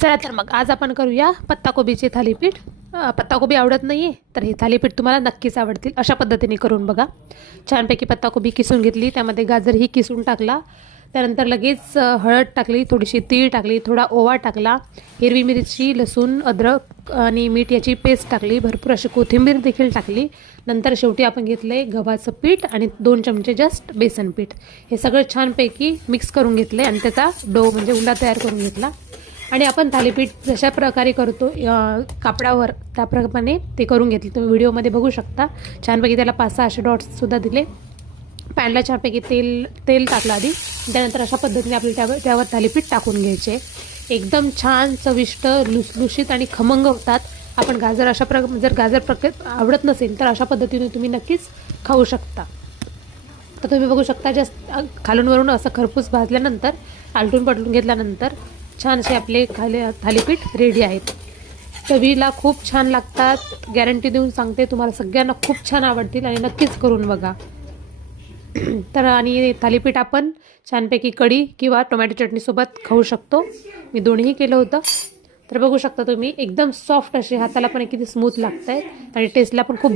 चला तर मग आज आपण करूया पत्ताकोबीचे थालीपीठ. पत्ताकोबी आवडत नाही आहे तर हे थालीपीठ तुम्हाला नक्कीच आवडतील. अशा पद्धतीने करून बघा. छानपैकी पत्ताकोबी किसून घेतली, त्यामध्ये गाजरही किसून टाकला, त्यानंतर लगेच हळद टाकली, थोडीशी तीळ टाकली, थोडा ओवा टाकला, हिरवी मिरची, लसूण, अद्रक आणि मीठ याची पेस्ट टाकली, भरपूर अशी कोथिंबीर देखील टाकली. नंतर शेवटी आपण घेतलं आहे गव्हाचं पीठ आणि 2 चमचे जस्ट बेसन पीठ. हे सगळं छानपैकी मिक्स करून घेतलं आणि त्याचा डो म्हणजे उंडा तयार करून घेतला. आणि आपण थालीपीठ जशा प्रकारे करतो कापडावर, त्याप्रमाणे ते करून घेतले. तुम्ही व्हिडिओमध्ये बघू शकता. छानपैकी त्याला 5-6 असे डॉट्ससुद्धा दिले. पॅनला छानपैकी तेल टाकलं आधी, त्यानंतर अशा पद्धतीने आपल्याला त्यावर थालीपीठ टाकून घ्यायचे. एकदम छान चविष्ट, लुसलुशीत आणि खमंग होतात. आपण गाजर जर गाजर आवडत नसेल तर अशा पद्धतीने तुम्ही नक्कीच खाऊ शकता. तर तुम्ही बघू शकता, जास्त खालून वरून असं खरपूस भाजल्यानंतर, आलटून पलटून घेतल्यानंतर छान असे आपले थालीपीठ रेडी आहेत. चवीला खूप छान लागतात. गॅरंटी देऊन सांगते, तुम्हाला सगळ्यांना खूप छान आवडतील आणि नक्कीच करून बघा. तर आणि थालीपीठ आपण छानपैकी कढी किंवा टोमॅटो चटणीसोबत खाऊ शकतो. मी दोन्हीही केलं होतं. तर बघू शकता तुम्ही, एकदम सॉफ्ट असे, हाताला पण किती स्मूथ लागत आहेत आणि टेस्टला पण खूप